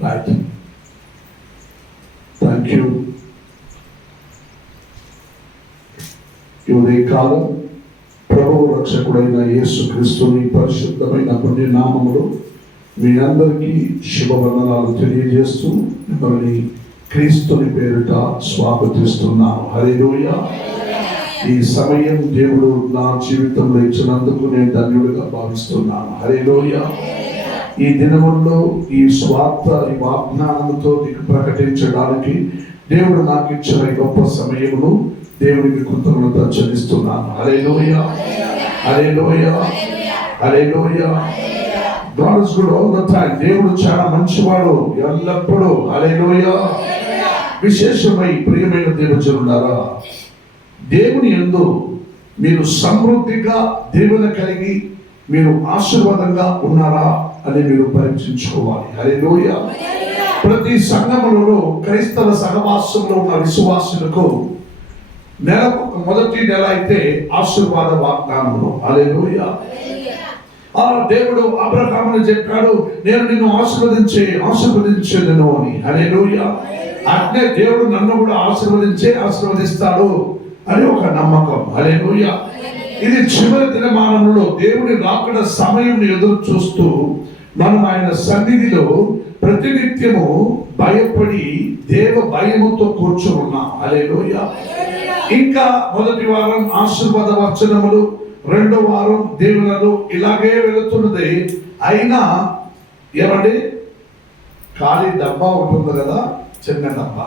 Right, thank you. ఈ ఉదయకాలం ప్రభువు రక్షకుడైన యేసుక్రీస్తుని పరిశుద్ధమైన పుణ్య నామములు మీ అందరికీ శుభవందనాలు తెలియజేస్తూ మిమ్మల్ని క్రీస్తుని పేరిట స్వాగతిస్తున్నాను. హల్లెలూయా. ఈ సమయం దేవుడు నా జీవితంలో ఇచ్చినందుకు నేను ధన్యుడిగా భావిస్తున్నాను. హల్లెలూయా. ఈ దినముల్లో ఈ స్వార్థ ఈ వాగ్దానముతో నీకు ప్రకటించడానికి దేవుడు నాకు ఇచ్చిన గొప్ప సమయమును దేవునికి కృతజ్ఞత చెల్లిస్తున్నాను. హల్లెలూయా, హల్లెలూయా, హల్లెలూయా. God is good all the time. దేవుడు చాలా మంచివాడు ఎల్లప్పుడూ. హల్లెలూయా. విశేషమై ప్రియమైన దేవుజనులారా, దేవుని యందు మీరు సమృద్ధిగా దేవుని కలిగి మీరు ఆశీర్వాదంగా ఉన్నారా అని మీరు పరీక్షించుకోవాలి. హల్లెలూయా. ప్రతి సంఘములలో క్రైస్తవ సహవాసంలో ఉన్న విశ్వాసులకు నెలకు మొదటి నెల అయితే ఆశీర్వాద వాగ్దానము. హల్లెలూయా. ఆ దేవుడు అబ్రహామును చెప్పాడు, నేను నిన్ను ఆశీర్వదించేదను అని. హల్లెలూయా. అట్లే దేవుడు నన్ను కూడా ఆశీర్వదిస్తాడు అని ఒక నమ్మకం. హల్లెలూయా. ఇది చివరి దినమానంలో దేవుని రాకడ సమయం ఎదురు చూస్తూ మనం ఆయన సన్నిధిలో ప్రతినిత్యము భయపడి దేవ భయముతో కూర్చున్నాం. హల్లెలూయా. ఇంకా మొదటి వారం ఆశీర్వాద వచనములు, రెండో వారం దేవులను ఇలాగే వెళుతున్నది. అయినా ఏమండి, ఖాళీ డబ్బా ఉంటుంది కదా, చిన్న డబ్బా,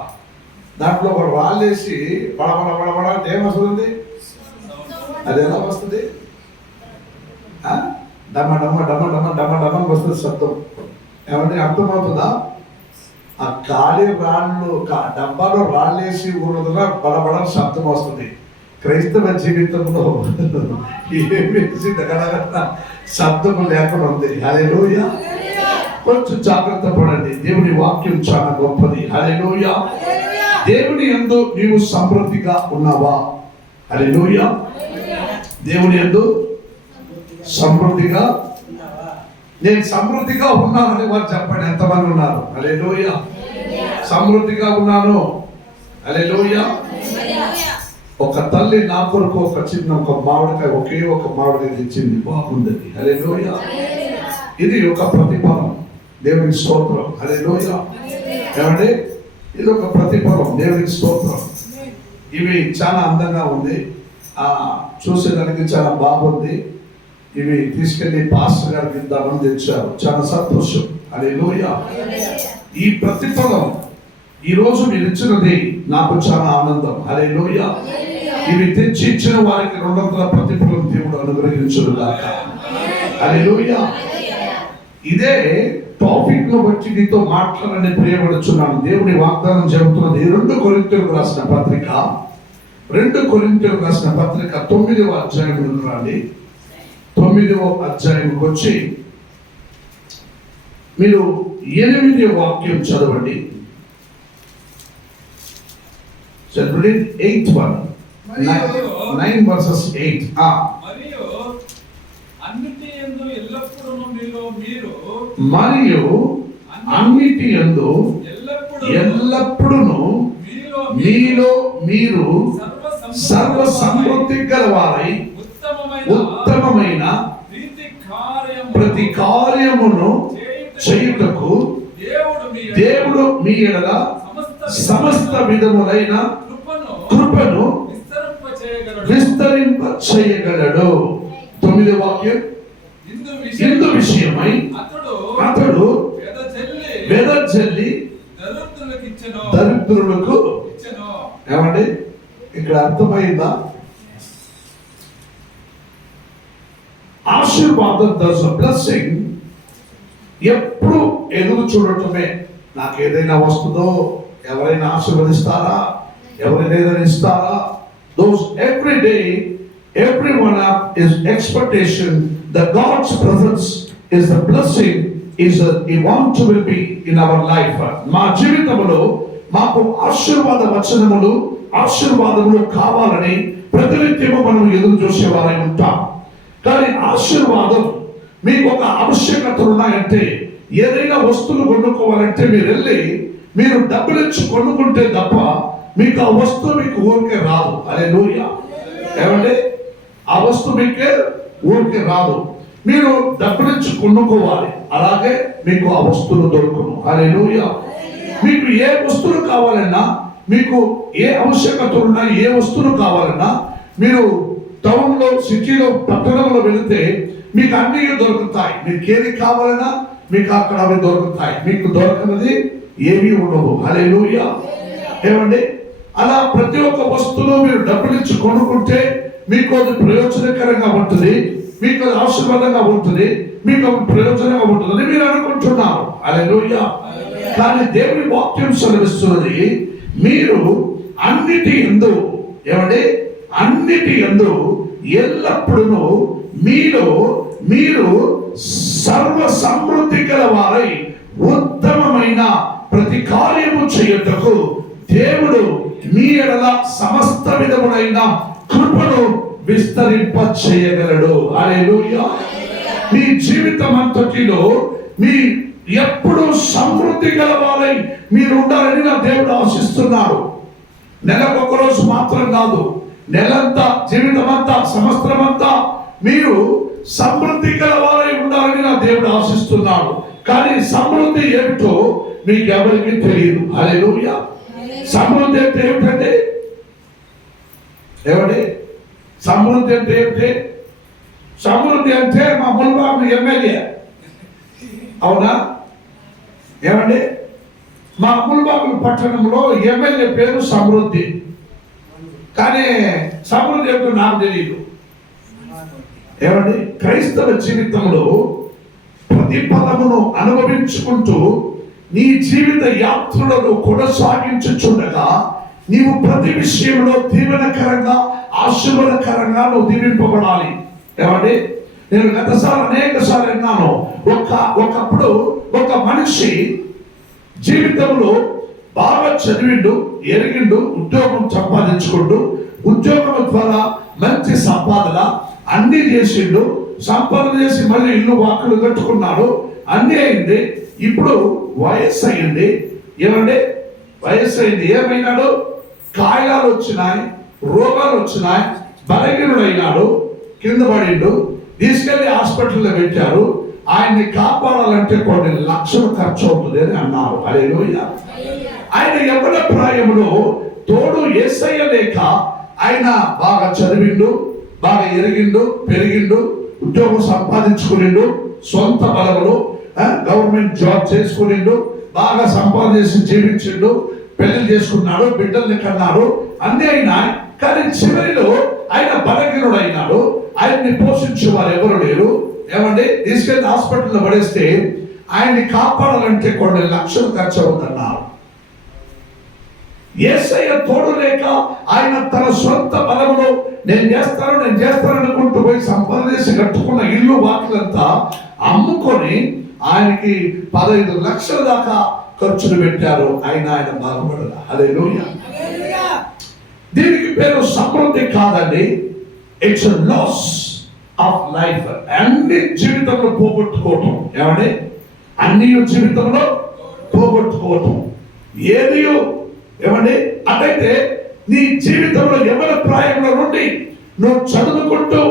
దాంట్లో ఒక రాళ్ళేసి బడబడ బడబడ ఏమొస్తుంది? అది ఎలా వస్తుంది? డమ్మ డమ్మ డమ్మ డమ్మ డమ్మ డమ్మ వస్తుంది శబ్దం. ఏమంటే అర్థమవుతుందా? ఆ ఖాళీ రాళ్ళు డబ్బాలో రాళ్ళేసి ఊరుగా బడబడ శబ్దం వస్తుంది. క్రైస్తవ జీవితంలో ఏమేసి దగ్గర శబ్దం లేకుండా ఉంది. హల్లెలూయా. కొంచెం జాగ్రత్త పడండి. దేవుని వాక్యం చాలా గొప్పది. హల్లెలూయా. దేవుని యందు నీవు సమృద్ధిగా ఉన్నావా? హల్లెలూయా. దేవుని యందు సమృద్ధిగా, నేను సమృద్ధిగా ఉన్నానని వారు చెప్పండి. ఎంతమంది ఉన్నారు? హల్లెలూయా. సమృద్ధిగా ఉన్నాను. హల్లెలూయా. ఒక తల్లి నా కొరకు ఒక చిన్న మామిడికాయ, ఒకే ఒక మామిడికాయ తెచ్చింది, బాగుందని. హల్లెలూయా. ఇది ఒక ప్రతిఫలం. దేవునికి స్తోత్రం. హల్లెలూయా. ఏమండి, ఇది ఒక ప్రతిఫలం. దేవునికి స్తోత్రం. ఇవి చాలా అందంగా ఉంది, చూసేదానికి చాలా బాగుంది. ఇవి తీసుకెళ్లి పాస్టర్ గారికి ఇద్దామని తెచ్చారు. చాలా సంతోషం. హల్లెలూయా. ఈ ప్రతిఫలం ఈ రోజు మీరు ఇచ్చినది నాకు చాలా ఆనందం. హల్లెలూయా. ఇవి తెచ్చి ఇచ్చిన వారికి 200 ప్రతిఫలం దేవుడు అనుగ్రహించును గాక. హల్లెలూయా. ఇదే టాపిక్ లో బట్టి నీతో మాట్లాడని ప్రియపడుచున్నాను. దేవుని వాగ్దానం చెబుతున్నది 2 కొరింథీయులకు రాసిన పత్రిక 9వ అధ్యాయం రండి. 9వ అధ్యాయంకి వచ్చి మీరు 8వ వాక్యం చదవండి. 8 1 9 verses 8. మరియు అన్నిటి యందు ఎల్లప్పుడూ ఎల్లప్పుడూ మీలో మీరు సర్వ సమృద్ధి గలవారై ఉత్తమమైన ప్రతి కార్యమును చేయుటకు దేవుడు మీ ఎడల సమస్త విధములైన కృపను విస్తరింప చేయగలడు. 9వ వాక్యం. ఇందు విషయమై అతడు వెదజల్లి దరిద్రులకు. ఏమండి, ఇక్కడ అర్థమైందా? ఆశీర్వాదం, బ్లెస్సింగ్ ఎప్పుడు ఎదురు చూడటమే. నాకు ఏదైనా వస్తుందో, ఎవరైనా ఆశీర్వదిస్తారా, ఎవరైనా ఏదైనా ఇస్తారా, those every day everyone is expectation that God's presence is the blessing is a want to will be in our life. మా జీవితంలో మాకు ఆశీర్వాద వచనములు, ఆశీర్వాదములు కావాలని ప్రతినిత్యము మనం ఎదురు చూసేవారై ఉంటాం. కానీ ఆశీర్వాదం మీకు ఒక ఆవశ్యకతలు ఉన్నాయంటే ఏదైనా వస్తువులు కొనుక్కోవాలంటే మీరు వెళ్ళి మీరు డబ్బులు ఇచ్చి కొనుక్కుంటే తప్ప మీకు ఆ వస్తువు మీకు ఊరికే రాదు. హల్లెలూయా. ఏమంటే ఆ వస్తువు మీకే ఊరికే రాదు, మీరు డబ్బులు ఇచ్చి కొనుక్కోవాలి. అలాగే మీకు ఆ వస్తువులు దొరుకును. హల్లెలూయా. మీకు ఏ వస్తువులు కావాలన్నా, మీకు ఏ ఆవశ్యకతలు ఉన్నా, ఏ వస్తువులు కావాలన్నా మీరు టౌన్లో, సిటీలో, పట్టణంలో వెళితే మీకు అన్ని దొరుకుతాయి. మీకు ఏది కావాలన్నా మీకు అక్కడ అవి దొరుకుతాయి. మీకు దొరకనిది ఏమీ ఉండదు. హల్లెలూయా. ఏమండి అలా ప్రతి ఒక్క వస్తువులు మీరు డబ్బులు ఇచ్చి కొనుక్కుంటే మీకు అది ప్రయోజనకరంగా ఉంటుంది, మీకు అది ఆశీర్వాదంగా ఉంటుంది, మీకు అది ప్రయోజనంగా ఉంటుందని మీరు అనుకుంటున్నారు. హల్లెలూయా. కానీ దేవుని వాక్యం సెలవిస్తున్నది, మీరు అన్నిటి యందు, ఏమండి అన్నిటి యందు ఎల్లప్పుడూ మీరు సర్వ సమృద్ధి గల వారై ఉత్తమమైన ప్రతి కార్యము చేయుటకు దేవుడు మీ ఎడల సమస్త విధములైన కృపను విస్తరింప చేయగలడు. హల్లెలూయా. మీ జీవితం అంతటిలో మీ ఎప్పుడు సమృద్ధి గల వారై మీరు ఉండాలని నా దేవుడు ఆశిస్తున్నాడు. నెలకు ఒక రోజు మాత్రం కాదు, నెలంతా, జీవితం అంతా, సంవత్సరం అంతా మీరు సమృద్ధి గల వారై ఉండాలని నా దేవుడు ఆశిస్తున్నాడు. కానీ సమృద్ధి ఏమిటో మీకు ఎవరికి తెలియదు. హల్లెలూయా. సమృద్ధి అంటే ఏమిటంటే, ఏమండి సమృద్ధి అంటే ఏమిటి? సమృద్ధి అంటే మా మున్బాబు ఎమ్మెల్యే, అవునా? ఏమండి మా మున్బాబు పట్టణంలో ఎమ్మెల్యే పేరు సమృద్ధి. కానీ సమృద్ధి ఏమిటో నాకు తెలియదు. ఏమండి క్రైస్తవ జీవితంలో ప్రతిఫలమును అనుభవించుకుంటూ నీ జీవిత యాత్రలను కొనసాగించుచుండగా నీవు ప్రతి విషయంలో దీవెనకరంగా, ఆశీర్వాదకరంగా నువ్వు దీవింపబడాలి. ఏమండి నేను అనేక సార్లు విన్నాను, ఒకప్పుడు ఒక మనిషి జీవితంలో బాగా చదివిండు, ఎరిగిండు, ఉద్యోగం సంపాదించుకుంటూ, ఉద్యోగం ద్వారా మంచి సంపాదన అన్ని చేసిండు, సంపాదన చేసి మళ్ళీ ఇల్లు వాకులు కట్టుకున్నాడు, అన్నీ అయింది. ఇప్పుడు వయస్సు అయింది. ఏమండి వయస్సు అయింది, ఏమైనాడు? కాయలాలు వచ్చినాయి, రోగాలు వచ్చినాయి, బలహీనుడు అయినాడు, కింద పడిండు, తీసుకెళ్లి హాస్పిటల్లో పెట్టారు. ఆయన్ని కాపాడాలంటే కొన్ని లక్షలు ఖర్చు అవుతుంది అని అన్నారు. హల్లెలూయా. ఆయన యవ్వన ప్రాయంలో తోడు యేసయ్య లేక ఆయన బాగా చదివిండు, బాగా ఎరిగిండు, పెరిగిండు, ఉద్యోగం సంపాదించుకునిండు, సొంత బలములు గవర్నమెంట్ జాబ్ చేసుకునిండు, బాగా సంపాదించి జీవించిండు, పెళ్లి చేసుకున్నాడు, బిడ్డల్ని కన్నాడు, అన్నీ అయినాయి. కానీ చివరిలో ఆయన బలహీనుడు అయినాడు, ఆయన్ని పోషించే వారు ఎవరు లేరు. ఏమండి తీసుకెళ్లి హాస్పిటల్లో పడేస్తే ఆయన్ని కాపాడాలంటే కొన్ని లక్షలు ఖర్చు అవుతున్నారు. యేసయ్య తోడు లేక ఆయన తన సొంత బలంలో నేను చేస్తాను అనుకుంటూ పోయి సంపాదించి కట్టుకున్న ఇల్లు వాకిలంతా అమ్ముకొని ఆయనకి 15 లక్షల దాకా ఖర్చులు పెట్టారు. ఆయన బాగుపడాల. హల్లెలూయా. దీనికి పేరు సమృద్ధి కాదండి, ఇట్స్ లాస్ ఆఫ్ లైఫ్. అన్ని జీవితంలో పోగొట్టుకోవటం. ఏమండి అన్ని జీవితంలో పోగొట్టుకోవటం ఏదియో. ఏమండి అటైతే నీ జీవితంలో ఎవరి ప్రాయంలో నుండి నువ్వు చదువుకుంటూ,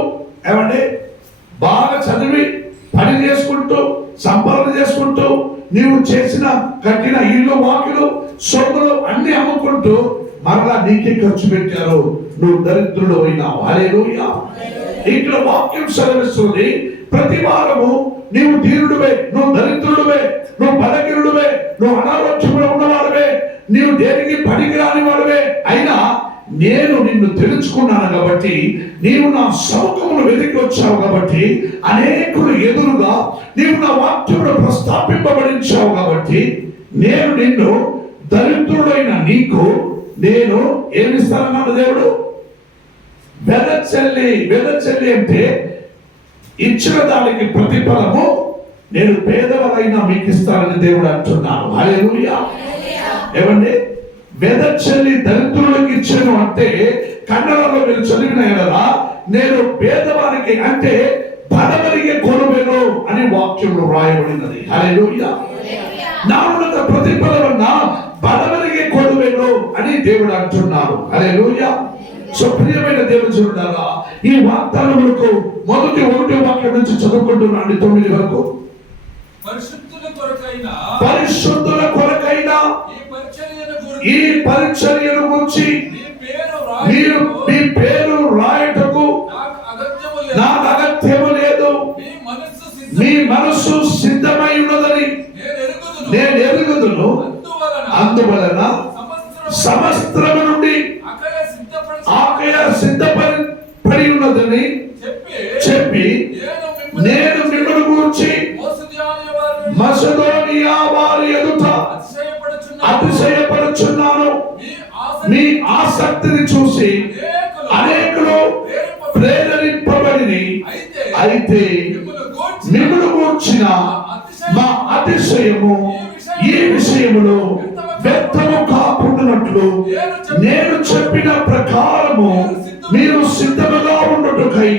ఏమండి బాగా చదివి పని చేసుకుంటూ, సంపాదన చేసుకుంటూ, నీవు చేసిన కట్టిన ఇల్లు వాకిలు సొమ్ములు అన్ని అమ్ముకుంటూ మరలా నీకే ఖర్చు పెట్టారు, నువ్వు దరిద్రుడు అయినావు. హల్లెలూయా. ఇక్కడ వాక్యం సెలవిస్తుంది, ప్రతి వారము నీవు దీనుడివే, నువ్వు దరిద్రుడివే, నువ్వు బలహీనుడివే, నువ్వు అనారోగ్యంలో ఉన్నవాడివే, నీవు దేనికి పనికిరాని వాడివే, అయినా నేను నిన్ను తెలుసుకున్నాను కాబట్టి, నీవు నా సముఖమును వెతికి వచ్చావు కాబట్టి, అనేకులు ఎదురుగా నీవు నా వాక్యమును ప్రస్తాపింపబడించావు కాబట్టి, నేను నిన్ను దరిద్రుడైన నీకు నేను ఏమిస్తానన్నాడు దేవుడు? వెదచెల్లి అంటే ఇచ్చిన దానికి ప్రతిఫలము నేను పేదవారైనా మీకు ఇస్తానని దేవుడు అంటున్నాను. హల్లెలూయా. ఏమండి వెదచెల్లి దరిద్రులకు ఇచ్చాను అంటే కన్నడలో మీరు చదివిన కదా, నేను పేదవానికి అంటే బలమరిగే కొలువెను అని వాక్యంలో రాయబడినది. హల్లెలూయా. నా ఉన్నత ప్రతిఫలమున్న బలమరిగే కొలువెను అని దేవుడు అంటున్నాడు. హల్లెలూయా. సో ప్రియమైన దేవుడులారా, ఈ వాగ్దానములకు మొదటి 1వ వాక్యం నుంచి చదువుకుంటున్నాండి 9 వరకు. పరిశుద్ధుల కొరకైన ఈ పరిచర్యను గురించి మీరు మీ పేరు రాయటకు నాకు అగత్యము లేదు. మీ మనస్సు సిద్ధమై ఉన్నదని నేను ఎరుగుదును. అందువలన సమస్త్రము నుండి ఆకయ సిద్ధపడి ఉన్నదని చెప్పి నేను మిమ్మల్ని గురించి మసదోనియా వారి ఎదుట అతిశయపడుచున్నాను. మీ ఆసక్తిని చూసి అనేకులు ప్రేరేపింపబడి అయితే మిమ్మల్ని గూర్చిన మా అతిశయము ఈ విషయములో వ్యర్థము కాకుండానట్లు నేను చెప్పిన ప్రకారము మీరు సిద్ధముగా ఉండుటకై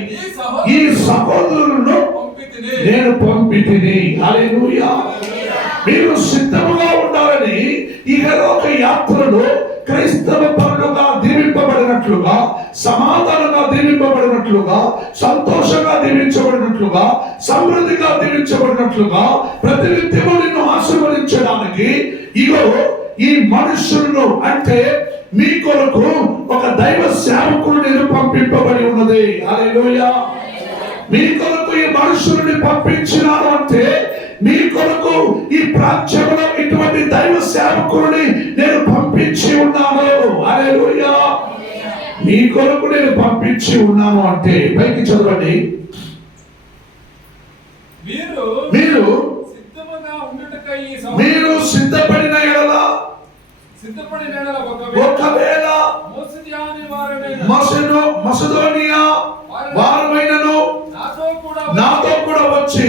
ఈ సహోదరులను నేను పంపితిని. హల్లెలూయా. మీరు సిద్ధముగా ఉండాలని ఇహలోక యాత్రలో క్రైస్తవ పరులుగా దీవింపబడినట్లుగా, సమాధానంగా దీవింపబడినట్లుగా, సంతోషంగా దీవించబడినట్లుగా, సమృద్ధిగా దీవించబడినట్లుగా ప్రతినిత్యము నిన్ను ఆశీర్వదించడానికి ఇగో ఈ మనుషులను అంటే మీ కొరకు ఒక దైవ సేవకుడు నేను పంపింపబడి ఉన్నది. హల్లెలూయా. మీ కొరకు ఈ మనుషుల్ని పంపించినాను అంటే మీ కొరకు ఈ ప్రాచ్యంలో ఇటువంటి దైవ సేవకుడిని నేను పంపించి ఉన్నాను. హల్లెలూయా. మీ కొరకు నేను పంపించి ఉన్నాను అంటే పైకి చదవండి. మీరు సిద్ధపడిన ఎడల ఒకవేళ మసదోనియా వారమైనను నాతో కూడా వచ్చి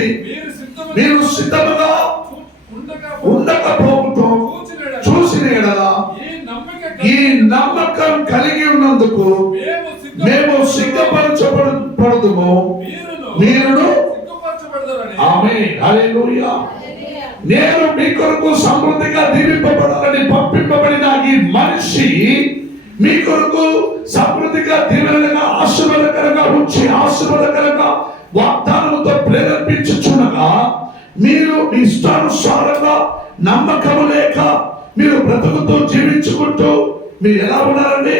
మీరు సిద్ధముగా ఉండకపోవటం చూసిన ఎడల ఈ నమ్మకం కలిగి ఉన్నందుకు మేము సిద్ధపరచబడుదుము. మీరును ఆమేన్. హల్లెలూయా. నేను మీ కొరకు సమృద్ధిగా దీవింపబడాలని పంపింపబడిన ఈ మనిషి మీ కొరకు సమృద్ధిగా దీవెనగా ఆశీర్వాదకరంగా ఉంచి ఆశీర్వాదకరంగా వాగ్దానముతో ప్రేరేపించుచునగా మీరు ఇష్టానుసారంగా నమ్మకము లేక మీరు బ్రతుకుతూ జీవించుకుంటూ మీరు ఎలా ఉన్నారండి?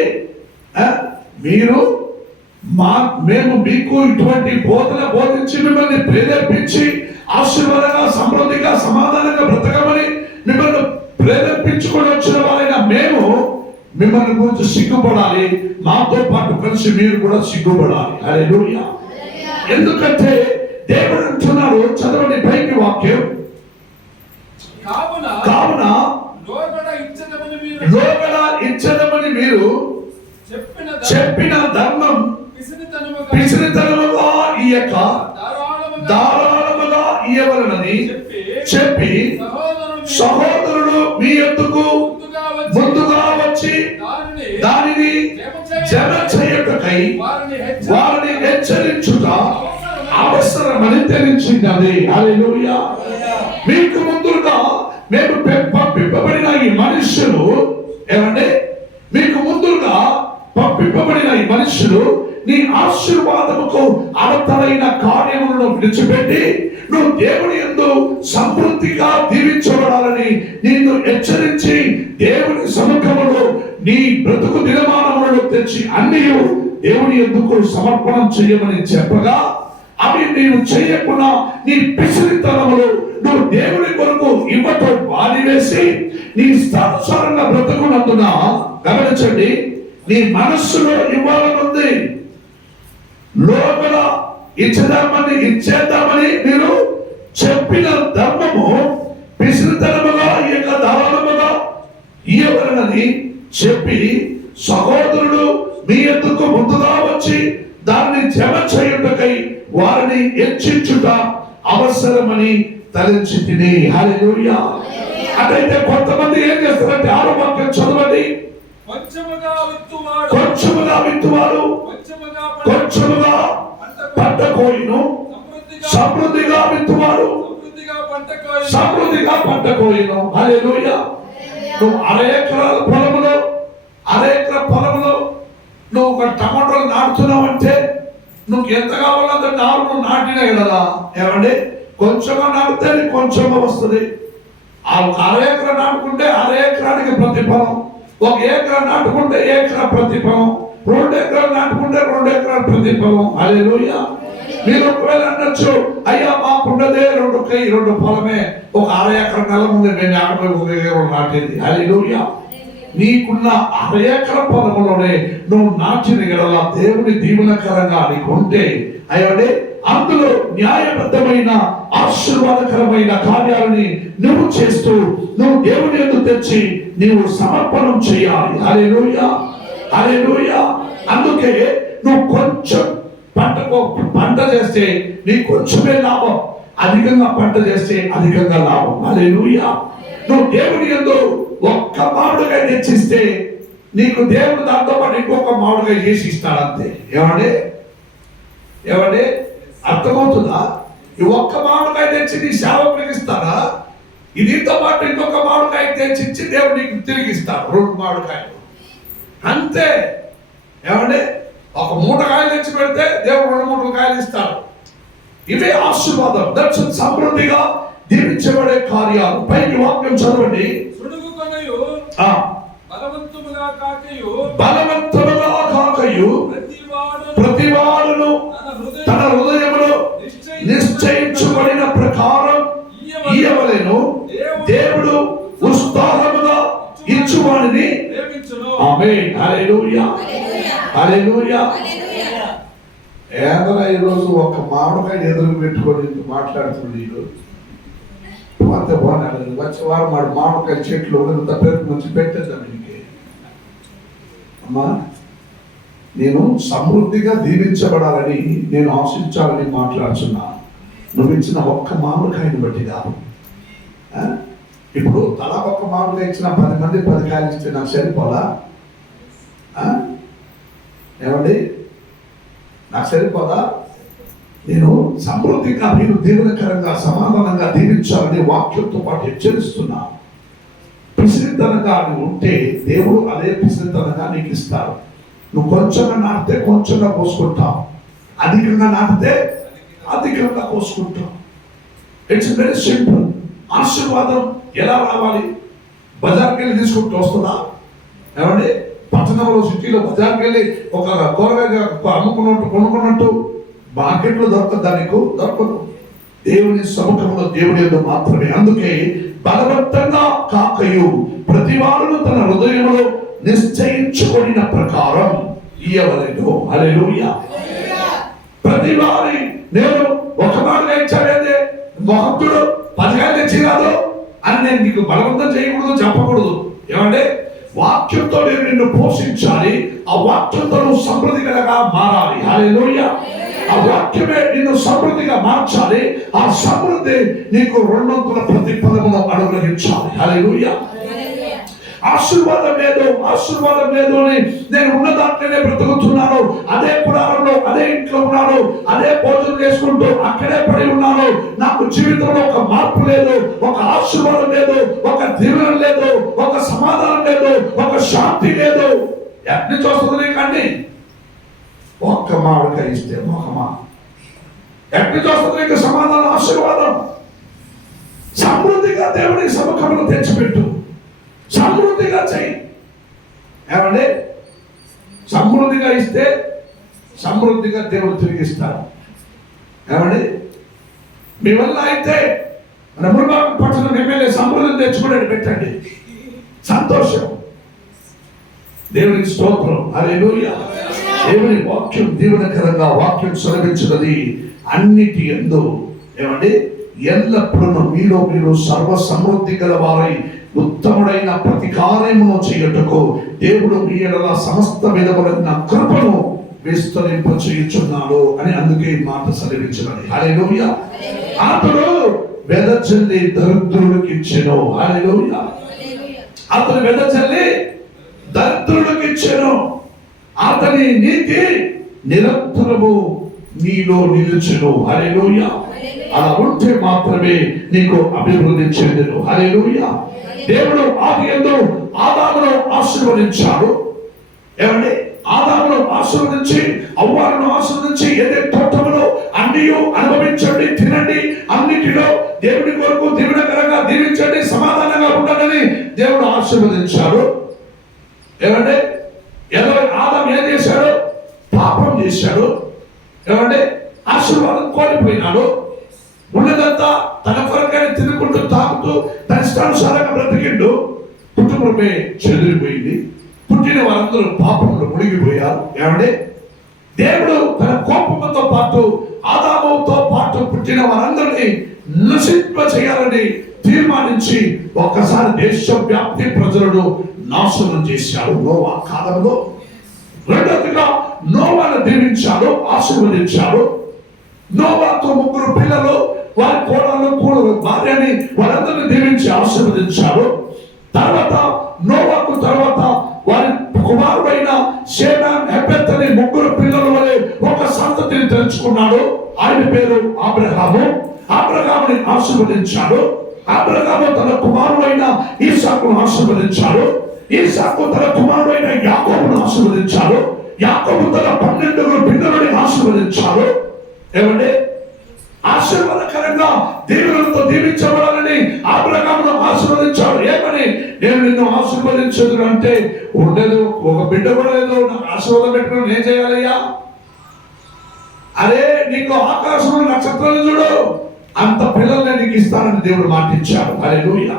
మేము మీకు ఇటువంటి బోధన బోధించి మిమ్మల్ని ప్రేరేపించి ఆశీర్వాదంగా సమృద్ధిగా సమాధానంగా బ్రతకమని మిమ్మల్ని ప్రేరేపించుకొని వచ్చిన వాళ్ళైనా మేము మిమ్మల్ని గురించి సిగ్గుపడాలి. మాతో పాటు కలిసి మీరు కూడా సిగ్గుపడాలి. హల్లెలూయా. ఎందుకంటే దేవుడు అంటున్నాడు, చదవండి పైకి వాక్యం. కావున లోబడ ఇచ్చదమని మీరు చెప్పిన ధర్మం పిసినితనముగా ఇయ్యక ధారాళముగా ఇయ్యవలనని చెప్పి సహోదరుడు మీ యొద్దకు ముందుగా వచ్చి దానిని జమ చేయుటకై వారిని హెచ్చరించుట అవసరమని తెలిసింది. హల్లెలూయా. మీకు ముందుగా మేము పంపింపబడిన ఈ మనుషులు ఏమంటే మీకు ముందుగా పంపింపబడిన ఈ మనుషులు నీ ఆశీర్వాదముకు అవతలైన కార్యములను విడిచిపెట్టి నువ్వు దేవుని యందు సమృద్ధిగా దీవించబడాలని నిన్ను హెచ్చరించి దేవుని సముఖములో నీ బ్రతుకు దినమానములను తెచ్చి అన్ని దేవుని యందుకు సమర్పణం చేయమని చెప్పగా అవి నీవు చేయకుండా నీ పిసిరితనములు నువ్వు దేవుని కొరకు ఇవ్వటం వాడివేసి నీ ఇష్టానుసారంగా బ్రతుకున్నందున గమనించండి, నీ మనస్సులో ఇవ్వాలనుంది, లోపల ఇచ్చేద్దామని మీరు చెప్పిన ధర్మము పిసిరితనముగా ఇక దారుణముగా ఇయ్యవలనని చెప్పి సహోదరుడు మీ యొద్దకు ముందుగా వచ్చి దాన్ని జమ చేయుటకై వారిని హెచ్చించుట అవసరమని తలంచితిని. హల్లెలూయా. అటైతే కొంతమంది ఏం చేస్తారంటే 6వ వాక్యం చదవండి. కొంచెముగా విత్తువాడు కొంచెముగా పంట కోయును, సమృద్ధిగా విత్తువాడు సమృద్ధిగా పంట కోయును. హల్లెలూయా. నువ్వు అరెకరాల పొలములో నువ్వు ఒక టమాటాలు నాటుతున్నావు అంటే నువ్వు ఎంత కావాలో అంత నారు నువ్వు నాటినా కదా. ఏమండి, కొంచెంగా నాటితే కొంచెంగా వస్తుంది. అరెకరా నాటుకుంటే అరెకరానికి ప్రతిఫలం, 1 ఎకరా నాటుకుంటే ఏకరా ప్రతిఫలం, 2 ఎకరాలు నాటుకుంటే 2 ఎకరాల ప్రతిఫలం. హల్లెలూయా. మీరు ఒకవేళ అనొచ్చు, అయ్యా మాకున్నదే 2 పొలమే, ఒక 1/2 ఎకరం నెల ముందు నేను 50 ఎకరాలు నాటింది. హల్లెలూయా. నీకున్న 1/2 ఎకరం పొలంలోనే నువ్వు నాటిన గడల దేవుని దీవెనకరంగా నీకు ఉంటే అయ్యండి, అందులో న్యాయబద్ధమైన ఆశీర్వాదకరమైన కార్యాలని నువ్వు చేస్తూ నువ్వు దేవుని యందు తెచ్చి నీవు సమర్పణం చేయాలి. హల్లెలూయా. హల్లెలూయా. అందుకే నువ్వు కొంచెం పంట చేస్తే నీకు కొంచెమే లాభం, అధికంగా పంట చేస్తే అధికంగా లాభం. హల్లెలూయా. నువ్వు దేవుని యందు 1 మామిడికాయ తెచ్చిస్తే నీకు దేవుడు దాంతో పాటు ఇంకొక మామిడికాయ చేసి ఇస్తాడు అంతే. ఏమండి అర్థమవుతుందా? ఈ 1 మామిడికాయ తెచ్చి నీ సేవకునికి ఇస్తారా? దీంతో పాటు ఇంకొక మామిడికాయ తెచ్చి దేవుడు నీకు తిరిగి ఇస్తాడు. 2 మామిడికాయలు అంతే. ఏమండి, 1 మూట కాయలు తెచ్చి పెడితే దేవుడు 2 మూటలు కాయలు ఇస్తాడు. ఇవే ఆశీర్వాదం. దట్స్ సమృద్ధిగా దీవించబడే కార్యాలు. పైకి వాక్యం చదవండి. బలవంతులుగా కాకయు ప్రతివాడును తన హృదయములో నిశ్చయించబడిన ప్రకారం ఇయ్యవలెను. దేవుడు ఉత్సాహముగా ఇచ్చువాడిని. ఆమేన్. హల్లెలూయా. హల్లెలూయా. ఏదైనా ఈరోజు 1 మామిడికాయ ఎదురు పెట్టుకొని మాట్లాడుతుంది. ఈరోజు అంతే బాగున్నాడు. వచ్చే వారం వాడు మామిడికాయ చెట్లు ఎంత పేరు నుంచి పెట్టేద్దాం. ఇంకే అమ్మా, నేను సమృద్ధిగా దీవించబడాలని నేను ఆశించాలని మాట్లాడుతున్నా. నువ్వు ఇచ్చిన 1 మామిడికాయని బట్టి కాదు. ఇప్పుడు తలా 1 మామిడికాయ ఇచ్చిన 10 మంది 10 కాయలు ఇస్తే నాకు సరిపోలా? ఏమండి, నాకు సరిపోదా? నేను సమృద్ధిగా మీరు దీవెనకరంగా సమాధానంగా దీవించాలని వాక్యంతో పాటు హెచ్చరిస్తున్నా. పిసిరితనంగా నువ్వు ఉంటే దేవుడు అదే పిసిరితనంగా నీకు ఇస్తాడు. నువ్వు కొంచెంగా నాటితే కొంచెంగా కోసుకుంటావు, అధికంగా నాటితే అధికంగా కోసుకుంటావు. It's very simple. ఆశీర్వాదం ఎలా రావాలి? బజార్కి వెళ్ళి తీసుకుంటూ వస్తుందా? ఏమండి, పట్టణంలో సిటీలో బజార్కి వెళ్ళి ఒక కూరగాయ కొనుక్కున్నట్టు మార్కెట్లో దొరకదా? నీకు దొరకదు. దేవుని సముఖంలో దేవుని యందు మాత్రమే. అందుకే బలవంతంగా కాకయు ప్రతివాడును తన హృదయంలో నిశ్చయించుకొనిన ప్రకారం ఇయ్యవలెను. హల్లెలూయా. ప్రతివారి నేను 1 మామిడికాయ ఇచ్చాడే భక్తుడు 10 కాయలు తెచ్చి కాదు అని నేను నీకు బలవంతం చేయకూడదు, చెప్పకూడదు. ఏమంటే వాక్యంతో నేను నిన్ను పోషించాలి. ఆ వాక్యంతో నువ్వు సమృద్ధిగా మారాలి. హల్లెలూయా. ఆ వాక్యమే నిన్ను సమృద్ధిగా మార్చాలి. ఆ సమృద్ధి నీకు 200 ప్రతిఫలమును అనుగ్రహించాలి. హల్లెలూయా. ఆశీర్వాదం లేదు అని నేను ఉన్న దాంట్లోనే బ్రతుకుతున్నాను, అదే పురాణంలో అదే ఇంట్లో ఉన్నాను, అదే భోజనం చేసుకుంటూ అక్కడే పడి ఉన్నాను, నాకు జీవితంలో ఒక మార్పు లేదు, ఒక ఆశీర్వాదం లేదు, ఒక దీవెన లేదు, ఒక సమాధానం లేదు, ఒక శాంతి లేదు. ఎక్కడి నుంచి వస్తుంది నీకు అన్ని? 1 మామిడికాయ ఇస్తే మొహమా? ఎక్కడి నుంచి వస్తుంది నీకు సమాధానం, ఆశీర్వాదం? సమృద్ధిగా దేవుని సముఖంలో తెచ్చిపెట్టు, సమృద్ధిగా చెయ్యి. ఏమండి, సమృద్ధిగా ఇస్తే సమృద్ధిగా దేవుడు తిరిగిస్తాడు. ఏమండి, మీ వల్ల అయితే మన మురుగాకు పట్టణం ఎమ్మెల్యే సమృద్ధిని తెచ్చుకునేది పెట్టండి, సంతోషం. దేవునికి స్తోత్రం. హల్లెలూయా. దేవుని వాక్యం దీవెనకరంగా వాక్యం సెలవించినది అన్నిటి యందు. ఏమండి, ఎల్లప్పుడూ మీలో మీరు సర్వ సమృద్ధి గల వారై ఉత్తముడైన ప్రతి కార్యమును చేయుటకు దేవుడు మీ ఎడల సమస్త విధములైన కృపను విస్తరింపచేయుచున్నాడు అని అందుకే ఈ మాట సెలవించినది. హల్లెలూయా. అతడు వెదజల్లి దరిద్రుడికి ఇచ్చెను. హల్లెలూయా. అతడు వెదజల్లి దరిద్రుడికి ఇచ్చెను. అతని నీతి నిరంతరము నీలో నిలుచును. హల్లెలూయా. అలా ఉంటే మాత్రమే నీకు అభివృద్ధి చెందును. హల్లెలూయా. దేవుడు ఆదియందు ఆదామును ఆశీర్వదించాడు. ఏమండి? ఆదామును ఆశీర్వదించి అవ్వను ఆశీర్వదించి ఏదే తోటములో అన్ని అనుభవించండి, తినండి, అన్నిటిలో దేవుడి కొరకు దీవెనకరంగా దీవించండి, సమాధానంగా ఉండాలని దేవుడు ఆశీర్వదించాడు. ఏమంటే ఆదాము ఏం చేశాడు? పాపం చేశాడు. ఏమంటే ఆశీర్వాదం కోల్పోయినాడు. ఉన్నదంతా తన కొరకైనా తినుకుంటూ తాగుతూ తన ఇష్టానుసారంగా బ్రతికిండు. కుటుంబమే చెదిరిపోయింది. పుట్టిన వారందరూ పాపంలో మునిగిపోయారు. ఏమంటే దేవుడు తన కోపంతో పాటు ఆదాముతో పాటు పుట్టిన వారందరినీ నశింప చేయాలని తీర్మానించి ఒక్కసారి దేశవ్యాప్తి ప్రజలను నాశనం చేశాడు నోవా కాలంలో. రెండవదిగా నోవాను దీవించాడు, ఆశీర్వదించాడు. నోవాకు 3 పిల్లలు, వారి కోడలు భార్యని వారందరినీ దీవించి ఆశీర్వదించాడు. తర్వాత నోవాకు తర్వాత వారి కుమారుడైన షేనాన్, హెపెత్ అనే 3 పిల్లల వలె ఒక సంతతిని తెచ్చుకున్నాడు. ఆయన పేరు అబ్రహాము. అబ్రహాముని ఆశీర్వదించాడు. అబ్రహాము తన కుమారుడైన ఇస్సాకును ఆశీర్వదించాడు. ఇస్సాకు తన కుమారుడైన యాకోబును ఆశీర్వదించాడు. యాకోబు తన 12 పిల్లలని ఆశీర్వదించాడు. ఏమంటే ఆశీర్వాదకరంగా దేవునితో దీవించబడాలని అబ్రహామును ఆశీర్వదించాడు. ఏమని? నేను నిన్ను ఆశీర్వదించదు అంటే ఉండదు, ఒక బిడ్డ కూడా లేదు, నాకు ఆశీర్వాదం పెట్టుకుని నేను చేయాలయ్యా. అరే నీకు ఆకాశంలో నక్షత్రాలు చూడు, అంత పిల్లల్ని నీకు ఇస్తానని దేవుడు మాటిచ్చాడు. హల్లెలూయా.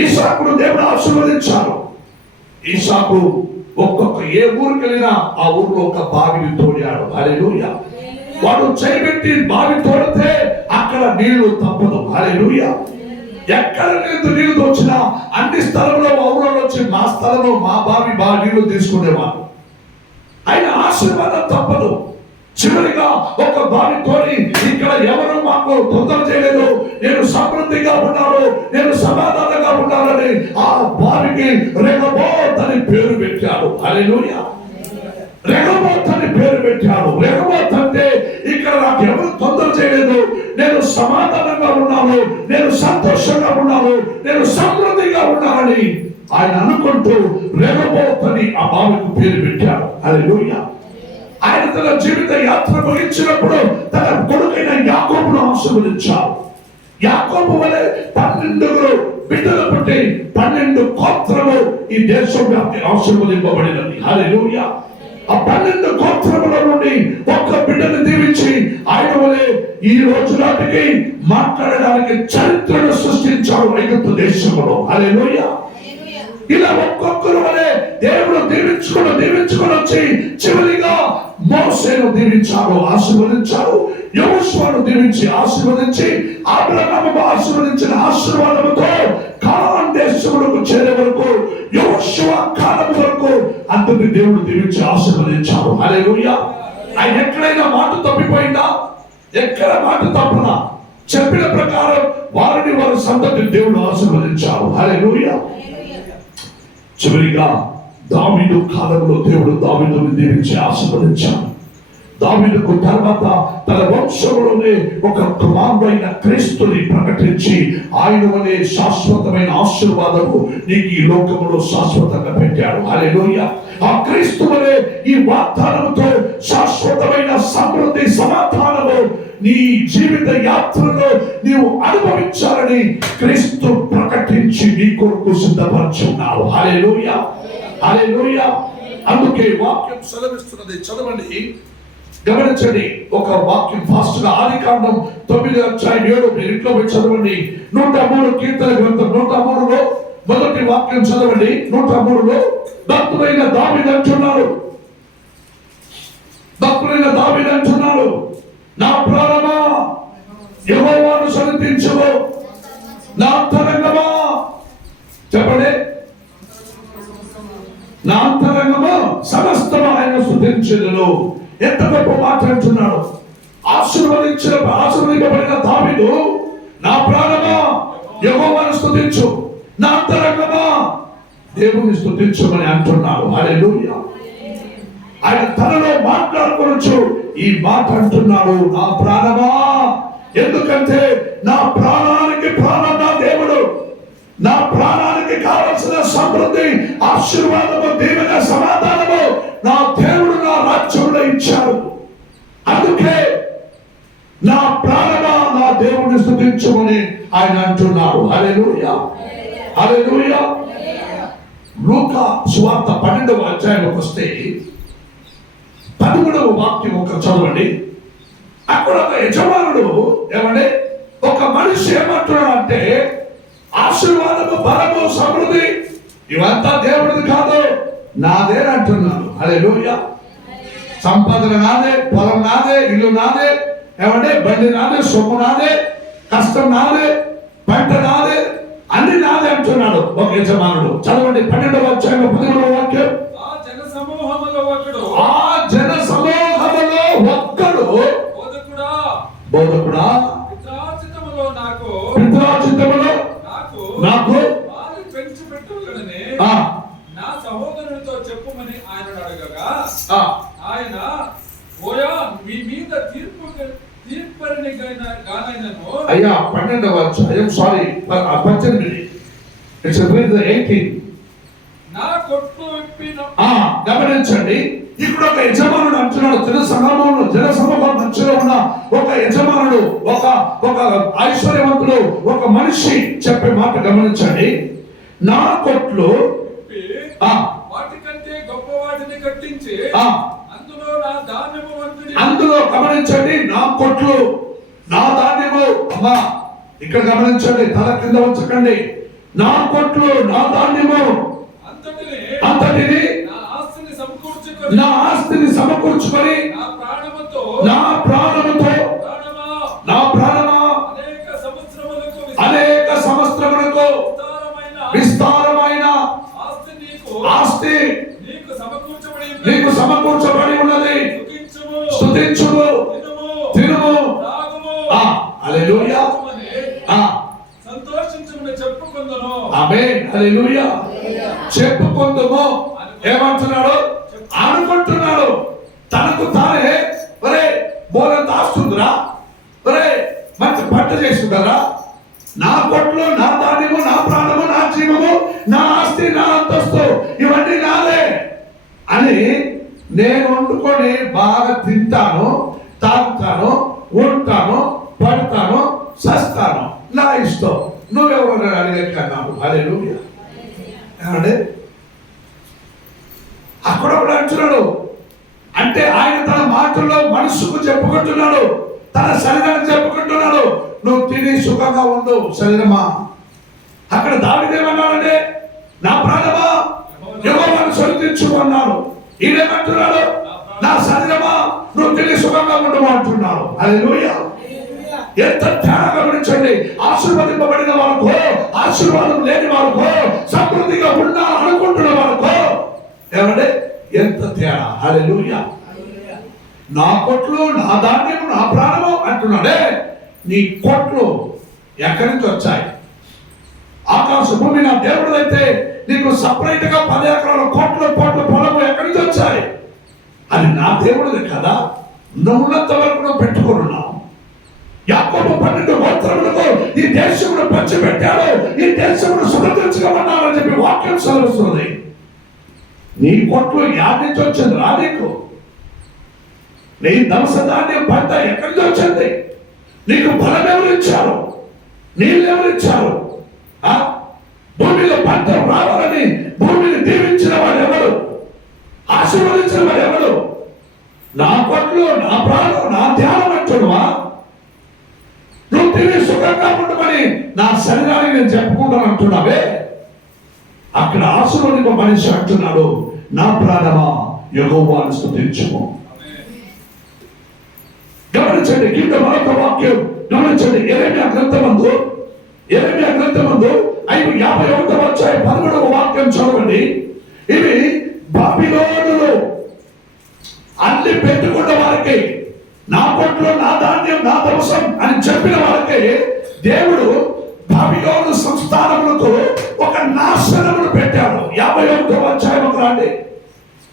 ఇస్సాకును దేవుడు ఆశీర్వదించాడు. ఇస్సాకు ఏ ఊరికి వెళ్ళినా ఆ ఊర్లో ఒక బావిని తోడాడు. హల్లెలూయా. వాడు చేయబెట్టి బావి తోడితే అక్కడ నీళ్లు తప్పదు. హల్లెలూయా. ఎక్కడ నీళ్లు తోచినా అన్ని స్థలంలో ఊళ్ళో వచ్చి మా స్థలంలో మా బావి నీళ్లు తీసుకునేవాడు. ఆయన ఆశీర్వాదం తప్పదు. చివరిగా ఒక బావి తోడి ఇక్కడ ఎవరు మాకు తొందర చేయలేదు, నేను సమృద్ధిగా ఉన్నాను, నేను సమాధానంగా ఉన్నానని ఆ బావికి రెహోబోత్ అని పేరు పెట్టాడు. హల్లెలూయా. రెహోబోత్ అని పేరు పెట్టాడు. రెహోబోత్ అంటే ఇక్కడ నాకు ఎవరు తొందర చేయలేదు, నేను సమాధానంగా ఉన్నాను, నేను సంతోషంగా ఉన్నాను, నేను సమృద్ధిగా ఉన్నానని ఆయన అనుకుంటూ రెహోబోత్ అని ఆ బావికి పేరు పెట్టాడు. హల్లెలూయా. ఆయన తన జీవిత యాత్ర ముగించినప్పుడు తన కొడుకైన యాకోబును ఆశీర్వదించాడు. యాకోబు వలె 12 బిడ్డలు పుట్టి 12 గోత్రములు ఈ దేశం వ్యాప్తి ఆశీర్వదింపబడినది. హల్లెలూయా. ఆ 12 గోత్రముల నుండి ఒక్క బిడ్డను దీవించి ఆయన వలె ఈ రోజు నాటికి మాట్లాడడానికి చరిత్రను సృష్టించాడు ఐగుప్తు దేశంలో. హల్లెలూయా. ఇలా ఒక్కొక్కరు వలె దేవుడు దీవించుకొని వచ్చి చివరిగా మోసేను దీవించాడు, ఆశీర్వదించాడు. యెహోషువను దీవించి ఆశీర్వదించి అబ్రహాము ఆశీర్వదించిన ఆశీర్వాదముతో కానాను దేశములకు చేరే వరకు యెహోషువ కాలం వరకు అందరిని దేవుడు దీవించి ఆశీర్వదించాడు. హల్లెలూయా. ఆయన ఎక్కడైనా మాట తప్పిపోయిందా? ఎక్కడ మాట తప్పునా? చెప్పిన ప్రకారం వారి సంతతిని దేవుడు ఆశీర్వదించాడు. హల్లెలూయా. చివరిగా దావీదు కాలంలో దేవుడు దావీదుని దీవించి ఆశీర్వదించాడు. దావీదుకు తర్వాత తన వంశంలోనే ఒక కుమారుడైన క్రీస్తుని ప్రకటించి ఆయన వలె శాశ్వతమైన ఆశీర్వాదము నీకు ఈ లోకములో శాశ్వతంగా పెట్టాడు. హల్లెలూయా. ఆ క్రీస్తు వలె ఈ వాగ్దానముతో శాశ్వతమైన సమృద్ధి సమాధానము నీ జీవిత యాత్రలో నీవు అనుభవించాలని క్రీస్తు ప్రకటించి నీ కొరకు సిద్ధపరచున్నాడు. హల్లెలూయా. హల్లెలూయా. అందుకే వాక్యం సెలవిస్తున్నది, చదవండి, గమనించండి. ఒక వాక్యం ఫాస్ట్ గా ఆదికాండం 9:7 మీరు ఇంట్లో పోయి చదవండి. 103 కీర్తన గ్రంథం 103లో మొదటి వాక్యం చదవండి. 103లో భక్తుడైన దావీదు అంటున్నాడు, నా ప్రాణమా యెహోవాను స్తుతించుము, నా అంతరంగమా, చెప్పండి, నా అంతరంగమా సమస్తము ఆయన స్తుతించును. ఎంత గొప్ప మాట అంటున్నాడు. ఆశీర్వదింపబడిన దావీదు నా ప్రాణమా యెహోవాను స్తుతించు, నా అంతరంగమా దేవుని స్తుతించుమని అంటున్నాడు. హల్లెలూయా. ఆయన తనలో మాట్లాడుకోవచ్చు ఈ మాట అంటున్నాడు, నా ప్రాణమా ఎందుకంటే నా ప్రాణానికి ప్రాణం నా దేవుడు, నా ప్రాణానికి కావలసిన సమృద్ధి, ఆశీర్వాదము, దీవెన, సమాధానము నా దేవుడు నా రాజ్యంలో ఇచ్చాడు. అందుకే నా ప్రాణమా నా దేవుని స్తుతించుమని ఆయన అంటున్నాడు. హల్లెలూయా, హల్లెలూయా. లూకా సువార్త 12వ అధ్యాయంలోకి వస్తే 13వ వాక్యం ఒక చదవండి. అక్కడ ఒక యజమానుడు ఏమండి, ఒక మనిషి ఏమంటున్నాడు అంటే, ఆశీర్వాదము, బలము, సమృద్ధి ఇవంతా దేవుడిది కాదు, నాదే అంటున్నాడు. హల్లెలూయా. సంపదన నాదే, పొలం నాదే, ఇల్లు నాదే, ఏమంటే బండి నాదే, సొమ్ము నాదే, కష్టం నాదే, పంట నాదే, అన్ని నాదే అంటున్నాడు ఒక యజమానుడు. చదవండి 12వ అధ్యాయంలో 13వ వాక్యం. ఆ జన సమూహములో ఒక్కడు బోధకుడా పిత్రార్జితములో నాకు వారి పెంచి పెట్టవలెనని నా సహోదరునితో చెప్పుమని ఆయన అడగగా ఆయన, ఓయా మీ మీద తీర్పరిని గానైనను. అయ్యా 12వ అధ్యాయం, సారీ 18, ఇట్స్ రీడ్ ది 18. నా కొట్టు విప్పిన గమనించండి, ఇక్కడ ఒక యజమానుడు అంటున్నాడు, జనసమూహం మధ్యలో ఉన్న ఒక యజమానుడు, ఒక ఐశ్వర్యవంతుడు, ఒక మనిషి చెప్పే మాట గమనించండి. నా కొట్లు వాటికంటే గొప్ప వాటిని కట్టించి అందులో నా ధాన్యము వంటిది. అందులో గమనించండి, నా కొట్లు, నా ధాన్యము. అమ్మా ఇక్కడ గమనించండి, తల కింద ఉంచకండి. నా కొట్లు, నా ధాన్యము అంతటిని నా ఆస్తిని సమకూర్చుకొని నా ప్రాణముతో అనేక సంవత్సరములకు విస్తారమైన ఆస్తి నీకు సమకూర్చబడి ఉన్నది. స్తుతించుము, తినుము. హల్లెలూయా. సంతోషించుమని చెప్పుకొందును. ఆమేన్, హల్లెలూయా. చెప్పుకొందుము ఏమంటున్నాడు? అనుకుంటున్నాడు తనకు తానే, ఒరే బోలంత ఆస్తుందిరా, ఒరే మంచి పంట చేస్తుందరా, నా కొట్లు, నా ధాన్యము, నా ప్రాణము, నా జీవము, నా ఆస్తి, నా అంతస్తు ఇవన్నీ నాదే అని నేను వండుకొని బాగా తింటాను, తాగుతాను, ఉంటాను, పడతాను, సస్తాను, నా ఇష్టం, నువ్వెవరు అడిగన్నావు. హల్లెలూయా. ఏమంటే అక్కడ కూడా అంటున్నాడు అంటే, ఆయన తన మాటల్లో మనసుకు చెప్పుకుంటున్నాడు, తన శరీరాన్ని చెప్పుకుంటున్నాడు, నువ్వు తిని సుఖంగా ఉండు శరీరమా. అక్కడ దావీదేమన్నాడంటే, నా ప్రాణమా యెహోవాను స్తుతించు అన్నాడు. ఈయనేమంటున్నాడు, నా శరీరమా నువ్వు తిని సుఖంగా ఉండు అంటున్నాడు. హల్లెలూయా. ఎంత తేడా గమనించండి. ఆశీర్వదింపబడిన వారికో, ఆశీర్వాదం లేని వారికో, సమృద్ధిగా ఉన్నా అనుకుంటున్న వారికో ఏమంటే ఎంత తేడా. హల్లెలూయా. నా కొట్లు, నా ధాన్యం, నా ప్రాణము అంటున్నాడే. నీ కొట్లు ఎక్కడి నుంచి వచ్చాయి? ఆకాశ భూమి నా దేవుడిదైతే నీకు సపరేట్ గా 10 ఎకరాల కోట్ల పొలము ఎక్కడి నుంచి వచ్చాయి? అది నా దేవుడిది కదా. నువ్వున్నంత వరకు నువ్వు పెట్టుకున్నావు. యాకోబు 12 గోత్రములకు ఈ దేశమును పంచిపెట్టాడు, ఈ దేశమును స్వతంత్రించుకోమన్నారని చెప్పి వాక్యం చదువుతుంది. నీ కొట్లు యాడ్ నుంచి వచ్చింది రా నీకు. నీ ధనసధాన్యం పంట ఎక్కడి నుంచి వచ్చింది? నీకు బలం ఎవరిచ్చారు? నీళ్ళు ఎవరిచ్చారు? భూమిలో పంట రావాలని భూమిని దీవించిన వాడు ఎవరు? ఆశీర్వదించిన వాడు ఎవరు? నా కొట్లు, నా ప్రాణం, నా ధ్యానం అంటున్నావా? నువ్వు తిని సుఖంగా ఉండమని నా శరీరాన్ని నేను చెప్పుకుంటాను అంటున్నావే. అక్కడ ఆశీర్వదింప మనిషి అంటున్నాడు, నా ప్రాణమా యెహోవాను స్తుతించుము. గమనించండి, కింద మరొక వాక్యం గమనించండి. యెరెమీయా గ్రంథమందు 51వ అధ్యాయం 13వ వాక్యం చదవండి. ఇవి బాబిలోనులో అన్ని పెట్టుకున్న వారికి, నా కొట్లు, నా ధాన్యం, నా దవసం అని చెప్పిన వారికి దేవుడు బాబిలోను సంస్థానములకు ఒక నాశనమును పెట్టాడు. 51వ అధ్యాయం రాండి.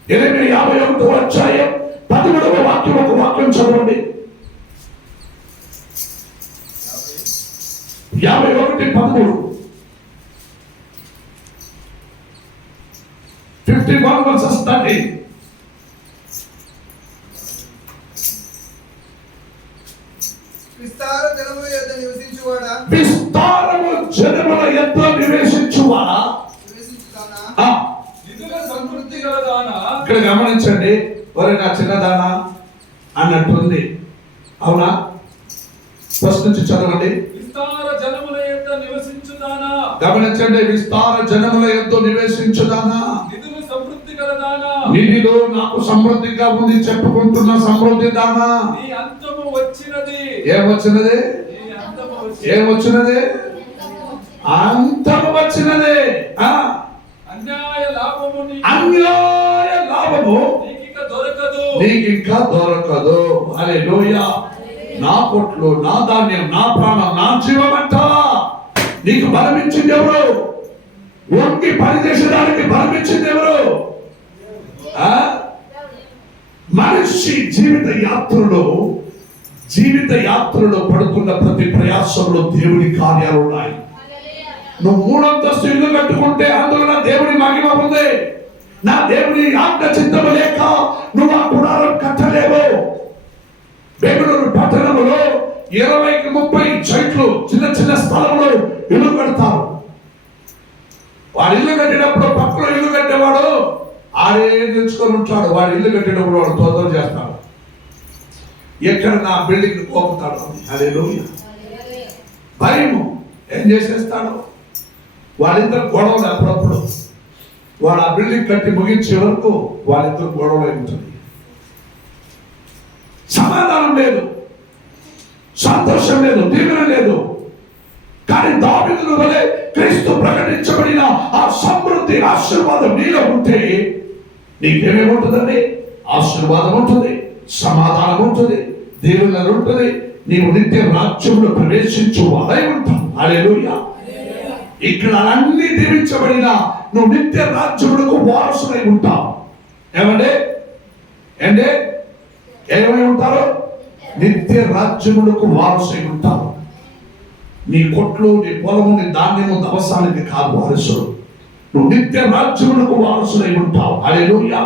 యెరెమీయా 51వ అధ్యాయం 13వ వాక్యం ఒక వాక్యం చదవండి. 51:13. 51:13. విస్తార జనముల యొద్ద నివసించువాడా, విస్తారము జనముల యొద్ద నివసించువాడా. నివసించుతానా, నిధుల సమృద్ధి గలదానా. ఇక్కడ గమనించండి, ఒరే నా చిన్నదానా అన్నట్టుంది. అవునా? ఫస్ట్ నుంచి చదవండి. విస్తార జనముల యొద్ద నివసించుదానా. గమనించండి, విస్తార జనముల యొద్ద నివసించుదానా. నిధులు సమృద్ధి గలదానా. నిధిలో నాకు సమృద్ధిగా ఉంది చెప్పుకుంటున్న సమృద్ధి దానా. నీ అంతము వచ్చినది. ఏమొచ్చినది? నీ అంతము వచ్చినది. ఏమొచ్చినది? అంతము వచ్చినది. అన్యాయ లాభము అన్యాయ లాభము నీకిక దొరకదు. నీకింకా దొరకదు. హల్లెలూయా. నా పొట్లు, నా ధాన్యం, నా ప్రాణం, నా జీవమంట నీకు బలమిచ్చింది ఎవరు? వంగి పని చేసేదానికి బలమిచ్చింది ఎవరు? మనిషి జీవిత యాత్రలో పడుతున్న ప్రతి ప్రయాసంలో దేవుని కార్యాలు ఉన్నాయి. నువ్వు 3 అంతస్తు ఇల్లు కట్టుకుంటే అందులో నా దేవుని మహిమ ఉంది. నా దేవుని ఆజ్ఞ చిత్తము లేక నువ్వు ఆ గుడారం కట్టలేవు. బెంగళూరు పట్టణంలో 20-30 సైట్లు చిన్న చిన్న స్థలంలో ఇల్లు కడతారు. వాడు ఇల్లు కట్టినప్పుడు పక్కలో ఇల్లు కట్టేవాడు ఆడే తెచ్చుకొని ఉంటాడు. వాడు ఇల్లు కట్టేటప్పుడు వాడు తొందర చేస్తాడు. ఎక్కడ నా బిల్డింగ్ పోతాడు. హల్లెలూయా. భయము ఏం చేసేస్తాడు. వాళ్ళిద్దరు గొడవలు. అప్పుడప్పుడు వాడు ఆ బిల్డింగ్ కట్టి ముగించే వరకు వాళ్ళిద్దరు గొడవలు ఉంటుంది. సమాధానం లేదు, సంతోషం లేదు, దీవెన లేదు. కానీ దావీదు వలె క్రీస్తు ప్రకటించబడిన ఆ సమృద్ధి ఆశీర్వాదం నీలో ఉంటే నీకేమేముంటుందండి? ఆశీర్వాదం ఉంటుంది, సమాధానం ఉంటుంది, దీవెన ఉంటుంది. నీవు నిత్య రాజ్యంలో ప్రవేశించు వాడై ఉంటావు. హల్లెలూయా. ఇక్కడ అన్ని దీవించబడిన నువ్వు నిత్య రాజ్యములకు వారసులై ఉంటావు. ఏమంటే ఏమై ఉంటారు? నిత్య రాజ్యములకు వారసులై ఉంటావు. నీ కొట్లు, నీ పొలము, నీ ధాన్యము దవసానికి కాదు వారసులు. నువ్వు నిత్య రాజ్యములకు వారసులై ఉంటావు. హల్లెలూయా.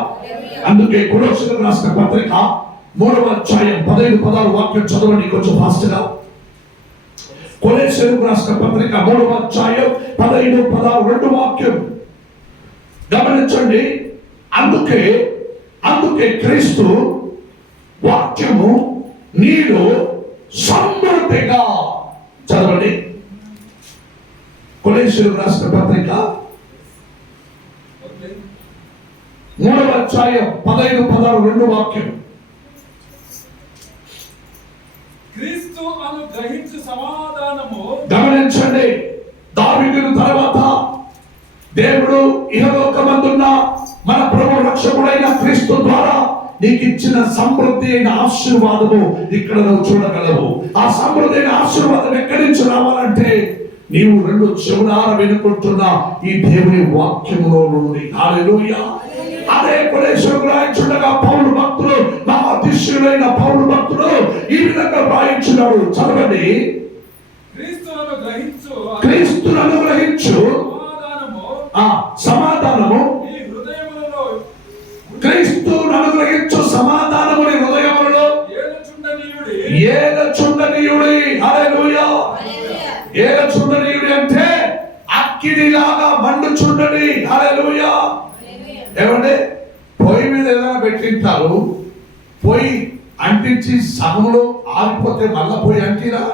అందుకే కొలొస్సీయులకు రాసిన పత్రిక 3వ అధ్యాయం 15-16 వాక్యం చదవండి కొంచెం ఫాస్ట్గా. కొలొస్సీయులకు రాసిన పత్రిక 3వ అధ్యాయం 15-16 వాక్యం గమనించండి. అందుకే క్రీస్తు వాక్యము నీలో సమృద్ధిగా. చదవండి. కొలొస్సీయులకు రాసిన పత్రిక 3వ అధ్యాయం 15-16 వాక్యం. క్రీస్తు అనుగ్రహించు సమాధానము. గమనించండి, దావీదు తర్వాత దేవుడు ఇహలోకమందున్న మన ప్రభు రక్షకుడైన క్రీస్తు ద్వారా నీకు ఇచ్చిన సమృద్ధి అయిన ఆశీర్వాదము ఇక్కడ నువ్వు చూడగలవు. ఆ సమృద్ధి అయిన ఆశీర్వాదం ఎక్కడి నుంచి రావాలంటే నీవు 2 చెవులారా వినుకుంటున్న ఈ దేవుని వాక్యములో నుండి. హల్లెలూయా. అదే కొలొస్సీయులకు రాయించుండగా పౌలు భక్తుడు, నా అతిశయుడైన పౌలు భక్తుడు ఈ విధంగా రాయించున్నాడు. చదవండి. క్రీస్తును అనుగ్రహించు సమాధానము. క్రీస్తును అనుగ్రహించు సమాధానము నీ హృదయములలో ఏలచుండనీయుడి. హల్లెలూయా. ఏలచుండనీయుడి అంటే అగ్నిలాగా మండుచుండని. హల్లెలూయా. ఏమంటే పొయ్యి మీద ఏదైనా పెట్టింటారు, పొయ్యి అంటించి సగంలో ఆరిపోతే మళ్ళా పొయ్యి అంటిరా?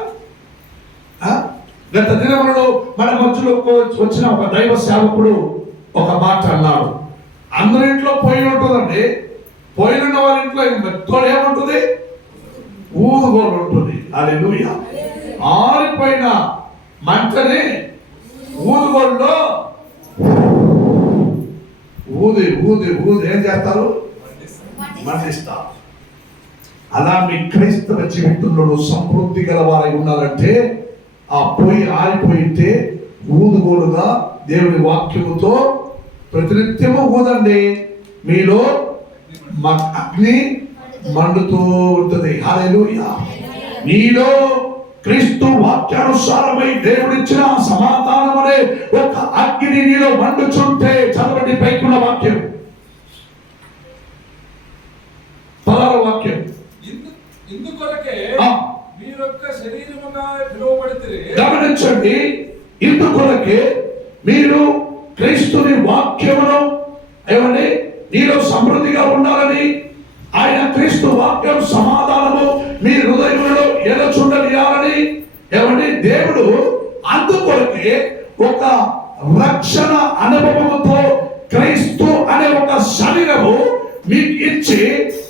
గత దినములలో మన మధ్యలో వచ్చిన ఒక దైవ సేవకుడు ఒక మాట అన్నాడు. అందరింట్లో పొయ్యి ఉంటుందండి. పొయ్యిలున్న వాళ్ళ ఇంట్లో తోడు ఏముంటుంది? ఊదుగోలు ఉంటుంది. హల్లెలూయా. ఆరిపోయిన మంటని ఊదుగోల్లో ఊది ఏం చేస్తారు? మండిస్తారు. అలా మీ క్రైస్తవ జీవితంలో సమృద్ధి గల వారై ఉండాలంటే ఆ పొయ్యి ఆరిపోయితే ఊదుగోలుగా దేవుని వాక్యముతో ప్రతినిత్యము ఊదండి. మీలో అగ్ని మండుతూ ఉంటుంది. హల్లెలూయా. నీలో క్రీస్తు వాక్యానుసారమై దేవుడిచ్చిన సమాధానం అనే ఒక అగ్ని నీలో మండుచుంటే చదవండి పైకున్న వాక్యం 16వ వాక్యం. ఇందుకొరకే మీరొక్క శరీరముగా పిలువబడితే, గమనించండి, ఇందుకొరకే మీరు క్రీస్తుని వాక్యమును ఏమని నీలో సమృద్ధిగా ఉండాలని, ఆయన క్రీస్తు వాక్యం సమాధానము మీ హృదయంలో ఎలచుండనియాలని ఏమని దేవుడు అందుకొరకే ఒక రక్షణ అనుభవముతో క్రీస్తు అనే ఒక శరీరము మీకు ఇచ్చి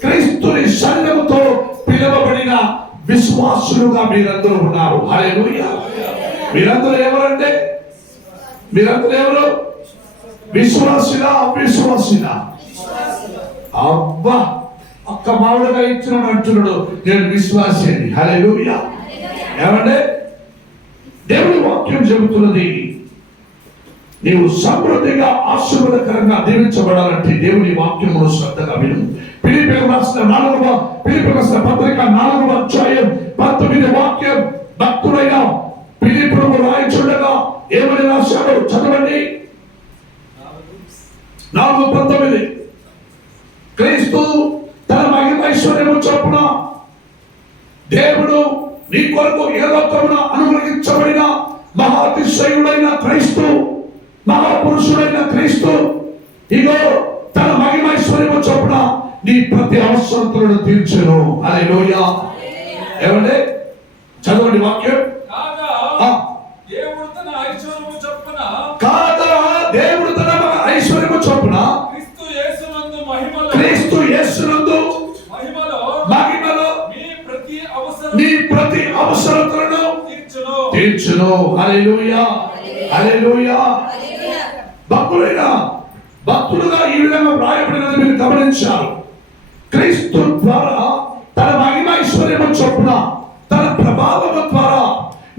క్రీస్తుని శరీరముతో పిలువబడిన విశ్వాసులుగా మీరందరూ ఉన్నారు. హల్లెలూయా. మీరందరూ ఎవరంటే మీరందరూ ఎవరు? విశ్వాసులా అవిశ్వాసులా? అబ్బా, ఒక్క మామిడిగా ఇచ్చినాడు అంటున్నాడు, నేను విశ్వాసి అని. హల్లెలూయా. ఏమంటే దేవుని వాక్యం చెబుతున్నది, నీవు సమృద్ధిగా ఆశీర్వాదకరంగా దీవించబడాలంటే దేవుని వాక్యమును శ్రద్ధగా విను. ఫిలిప్పీయులకు రాసిన 4వ అధ్యాయం 19వ వాక్యం భక్తుడైన ఫిలిప్పుకు రాయిచుండగా ఏమని రాశాడు చదవండి. 4:19. క్రీస్తు తన మహిమైశ్వర్యము చొప్పున దేవుడు నీ కొరకు ఏ లోకమున అనుగ్రహించబడిన మహాతిశయుడైన క్రీస్తు, మహాపురుషుడైన క్రీస్తు ఇగో తన మహిమైశ్వర్యము చొప్పున నీ ప్రతి అవసరతలను తీర్చెను. హల్లెలూయా. ఏమండి చదవండి వాక్యం. దేవుడు తన ఐశ్వర్యము చొప్పున, కాగా దేవుడు తన ఐశ్వర్యము చొప్పున క్రీస్తు యేసునందు మహిమలో నీ ప్రతి అవసరతలను తీర్చును. హల్లెలూయా. హల్లెలూయా. భక్తులుగా ఈ విధంగా వ్రాయబడినది మీరు గమనించారు. క్రీస్తు ద్వారా తన మహిమైశ్వర్యము చొప్పున తన ప్రభావము ద్వారా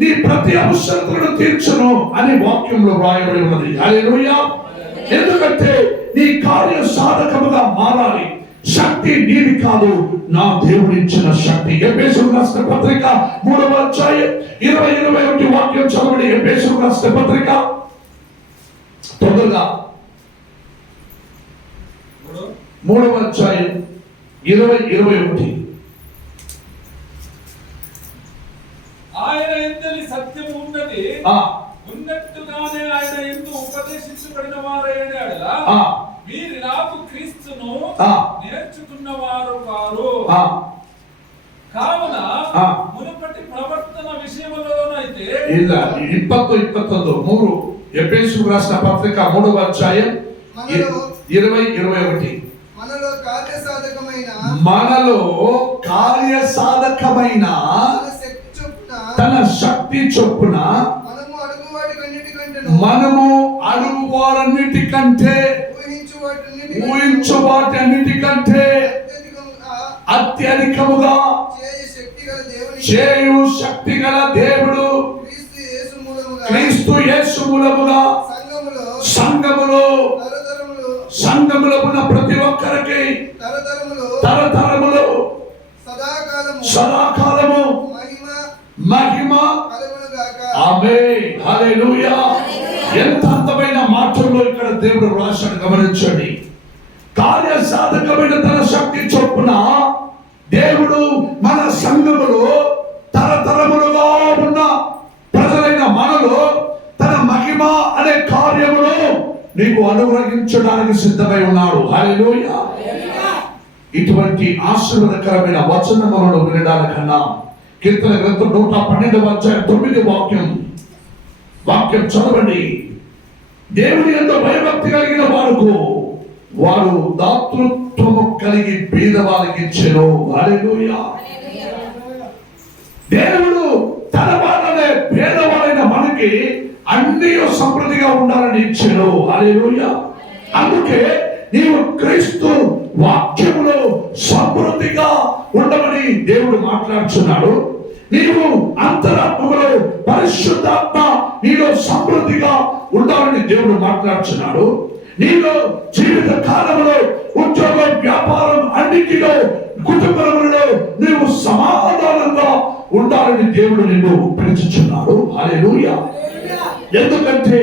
నీ ప్రతి అవసరతలను తీర్చును అని వాక్యంలో వ్రాయబడి ఉన్నది. హల్లెలూయా. ఎందుకంటే నీ కార్య సాధకముగా మారాలి. శక్తి నీది కాదు, నా దేవుడిచ్చిన శక్తి. ఎఫెసీయులకు రాసిన పత్రిక 3వ అధ్యాయం 20-21 వాక్యం చదవండి. ఎఫెసీయులకు రాసిన పత్రిక తొందరగా 3వ అధ్యాయం 20-21. ఆయన ఎంతటి సత్యం ఉన్నది, ఉన్నట్టుగానే ఆయన ఎందు ఉపదేశించబడిన వారైనలా మీరు నాకు క్రీస్తును నేర్చుకున్న వారు కారు. కావున మునుపటి ప్రవర్తన విషయంలోనైతే 20-21 ఎఫెసీయులకు రాసిన పత్రిక 3వ అధ్యాయం 20-21. మనలో కార్యసాధకమైన తన శక్తి చొప్పున మనము అడుగు వాటన్నిటికంటే ఊహించు వాటన్నిటికంటే అత్యధికముగా చేయు శక్తి గల దేవుడు క్రీస్తు యేసు మూలముగా సంఘములో ఉన్న ప్రతి ఒక్కరికి తరతరములు సదాకాలము మహిమ. ఆమేన్. హల్లెలూయా. ఎంత అందమైన మాటల్లో ఇక్కడ దేవుడు రాశాడు గమనించండి. కార్య సాధకమైన తన శక్తి చొప్పున దేవుడు మన సంఘములో తరతరములుగా ఉన్న ప్రజలైన మనలో తన మహిమ అనే కార్యమును నీకు అనుగ్రహించడానికి సిద్ధమై ఉన్నాడు. హల్లెలూయా. ఇటువంటి ఆశీర్వాదకరమైన వచనములను వినడానికన్నా కీర్తన గ్రంథం 112వ అధ్యాయం 9వ వాక్యం చదవండి. దేవుని యందు భయభక్తి కలిగిన వారు దాతృత్వము కలిగి పేదవారికి ఇచ్చెను. హల్లెలూయా. దేవుడు తన వాళ్ళనే పేదవాళ్ళైన మనకి అన్ని సమృద్ధిగా ఉండాలని ఇచ్చెను. హల్లెలూయా. అందుకే నీవు క్రీస్తు వాక్యములో సమృద్ధిగా ఉండమని దేవుడు మాట్లాడుచున్నాడు. నీవు అంతరాత్మలో పరిశుద్ధాత్మ నీలో సమృద్ధిగా ఉండాలని దేవుడు మాట్లాడుచున్నాడు. నీలో జీవిత కాలంలో ఉద్యోగం వ్యాపారం అన్నిటిలో కుటుంబంలో నీవు సమాధానంగా ఉండాలని దేవుడు నిన్ను పిలుచుచున్నాడు. హల్లెలూయా. ఎందుకంటే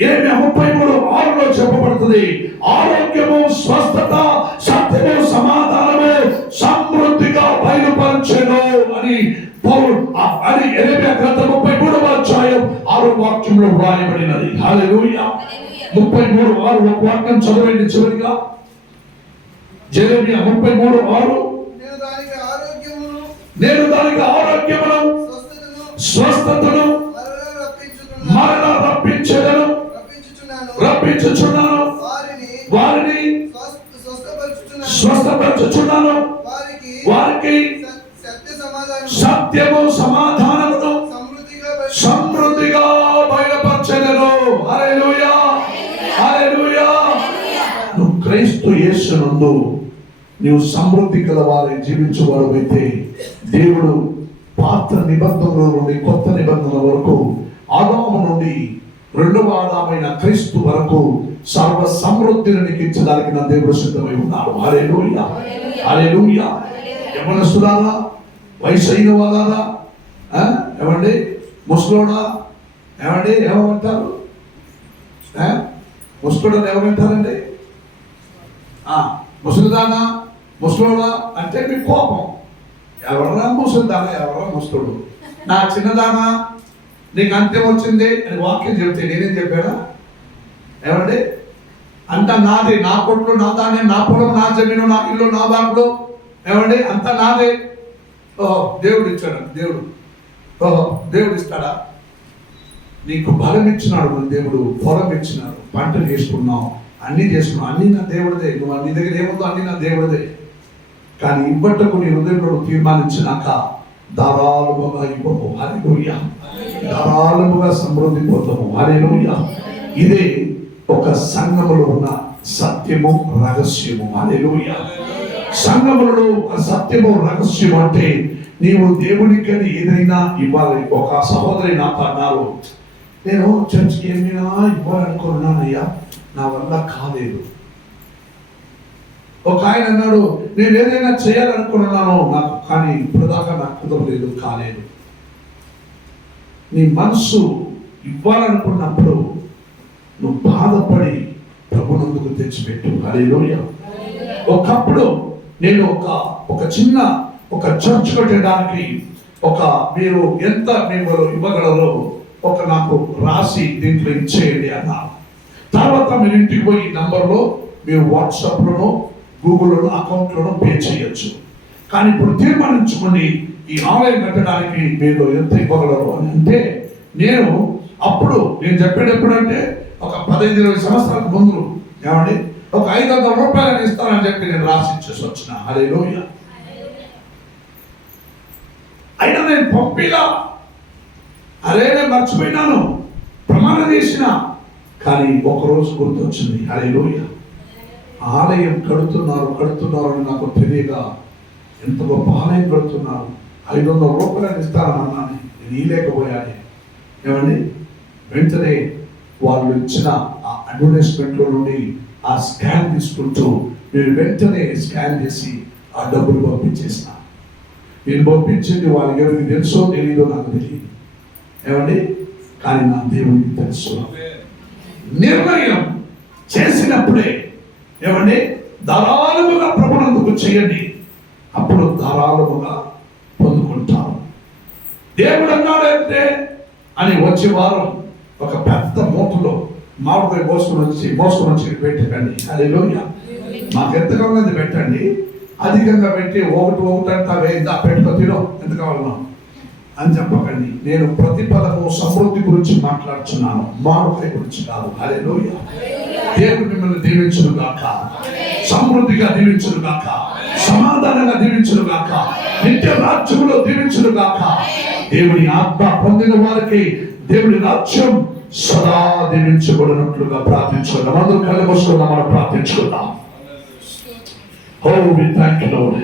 33:6 చెప్పబడుతుంది, ఆరోగ్యము, స్వస్థత, సత్యము, సమాధానము సమృద్ధిగా బయలుపరచెను అని అని యెరెమీయా గ్రంథం 33వ అధ్యాయం 6వ వాక్యంలో వ్రాయబడినది. హల్లెలూయా. 33:6 ఒక వాక్యం చదవండి చివరిగా. యెరెమీయా 33:6. నేను దానికి ఆరోగ్యమును స్వస్థతను మరలా రప్పించుచున్నాను, వారిని స్వస్థపరచుచున్నాను, వారికి సత్యము సమాధానమును సమృద్ధిగా బయలుపరచెదను. హల్లెలూయా, హల్లెలూయా. నువ్వు క్రీస్తు యేసునందు నీవు సమృద్ధి గల వారి జీవించేవాడు అయితే దేవుడు పాత నిబంధనల నుండి కొత్త నిబంధనల వరకు, ఆదాము నుండి రెండవ ఆదామైన క్రీస్తు వరకు సర్వ సమృద్ధిని నీకు ఇచ్చడానికి నా దేవుడు సిద్ధమై ఉన్నాడు. హల్లెలూయా, హల్లెలూయా. యవ్వనస్తులారా, వయసు అయిన వాళ్ళారా, ఏమండి ముసలోడా, ఏమండి ఏమంటారు, ముసలోడని ఏమంటారండి? ముసలిదానా, ముసలోడా అంటే మీ కోపం. ఎవరన్నా ముసలిదానా, ఎవరన్నా ముసలుడు. నా చిన్నదానా నీకు అంత్యం వచ్చింది అని వాక్యం చెప్తే నేనేం చెప్పానా? ఏమండి అంతా నాది, నా కొట్లు నా దాని, నా పొలం నా జమీను, నా ఇల్లు నా దాంట్లో, ఏమండి అంతా నాదే. ఓహో దేవుడు ఇచ్చాడు, దేవుడు ఇస్తాడా? నీకు బలం ఇచ్చినాడు దేవుడు, పొలం ఇచ్చినాడు, పంటలు చేసుకున్నావు, అన్ని చేసుకున్నావు, అన్ని నా దేవుడిదే. నువ్వు నీ దగ్గర ఏముందో అన్ని నా దేవుడిదే. కానీ ఇవ్వటకు నీ హృదయంలో తీర్మానించినాక ధారాళముగా ఇవ్వము. హల్లెలూయా. ధారాళముగా సమృద్ధి పొందము. హల్లెలూయా. ఇదే ఒక సంఘములో ఉన్న సత్యము, రహస్యము. హల్లెలూయా. సంఘములలో ఒక సత్యము, రహస్యం అంటే నీవు దేవునికి ఏదైనా ఇవ్వాలి. ఒక సహోదరి నాతో అన్నారు, నేను చర్చికి ఏమైనా ఇవ్వాలనుకున్నానయ్యా, నా వల్ల కాలేదు. ఒక ఆయన అన్నాడు, నేను ఏదైనా చేయాలనుకున్నాను నాకు, కానీ ఇప్పటిదాకా నాకు కుదరలేదు, కాలేదు. నీ మనసు ఇవ్వాలనుకున్నప్పుడు నువ్వు బాధపడి ప్రభునందుకు తెచ్చిపెట్టు. హల్లెలూయా. ఒకప్పుడు నేను ఒక చిన్న ఒక చర్చ్ కట్టడానికి మీరు ఎంత మేము ఇవ్వగలరో నాకు రాసి దీంట్లో ఇచ్చేయండి అన్నారు. తర్వాత మీరు ఇంటికి పోయి ఈ నంబర్లో మీరు వాట్సాప్లోనో గూగుల్లోనో అకౌంట్లోనో పే చేయొచ్చు. కానీ ఇప్పుడు తీర్మానించుకొని ఈ ఆలయం కట్టడానికి మీరు ఎంత ఇవ్వగలరు అని అంటే, నేను చెప్పేటప్పుడు అంటే ఒక 15-20 సంవత్సరాల ముందు ఏమండి ఒక 500 రూపాయలు ఇస్తానని చెప్పి నేను రాసి ఇచ్చేసి వచ్చిన. హల్లెలూయా. అయినా నేను పంపిలా, నేను మర్చిపోయినాను, ప్రమాణం చేసిన. కానీ ఒకరోజు గుర్తొచ్చింది. హల్లెలూయా. ఆలయం కడుతున్నారు అని నాకు తెలియగా, ఎంత గొప్ప ఆలయం కడుతున్నారు, 500 రూపాయలు ఇస్తానన్నాను, నేను ఇవ్వలేకపోయాను. ఏమండి వెంటనే వాళ్ళు ఇచ్చిన ఆ అడ్వర్టైజ్మెంట్లో నుండి ఆ స్కాన్ తీసుకుంటూ నేను వెంటనే స్కాన్ చేసి ఆ డబ్బులు పంపించేసిన. నేను పంపించింది వాళ్ళకి ఎవరికి తెలుసో తెలీదో నాకు తెలియదు. ఏమండి కానీ నా దేవునికి తెలుసు. నిర్ణయం చేసినప్పుడే ఏమండి ధారాళముగా ప్రభునందుకు చేయండి, అప్పుడు ధారాళముగా పొందుకుంటారు. దేవుడు అన్నాడంటే అని వచ్చే వారం ఒక పెద్ద మూటలో మామిడికాయ మోసుకొని వచ్చి పెట్టకండి. హల్లెలూయా. మాకు ఎంత కావాలంటే పెట్టండి, అధికంగా పెట్టి ఒకటి అంతా వేయిందా పెట్టుకో తినో ఎంత కావాలన్నా అని చెప్పకండి. నేను ప్రతిఫలము సమృద్ధి గురించి మాట్లాడుతున్నాను, మామిడికాయ గురించి కాదు. హల్లెలూయా. దేవుడు మిమ్మల్ని దీవించును గాక, సమృద్ధిగా దీవించును గాక, సమాధానంగా దీవించును గాక, నిత్య రాజ్యములో దీవించును గాక. దేవుని ఆత్మ పొందిన వారికి దేవుని రాజ్యం సదా దీవించబడినట్లుగా ప్రార్థించుకుందాం. అందరూ కళ్ళు మూసుకుందాం, మనం ప్రార్థించుకుందాం. Oh, we thank you, Lord.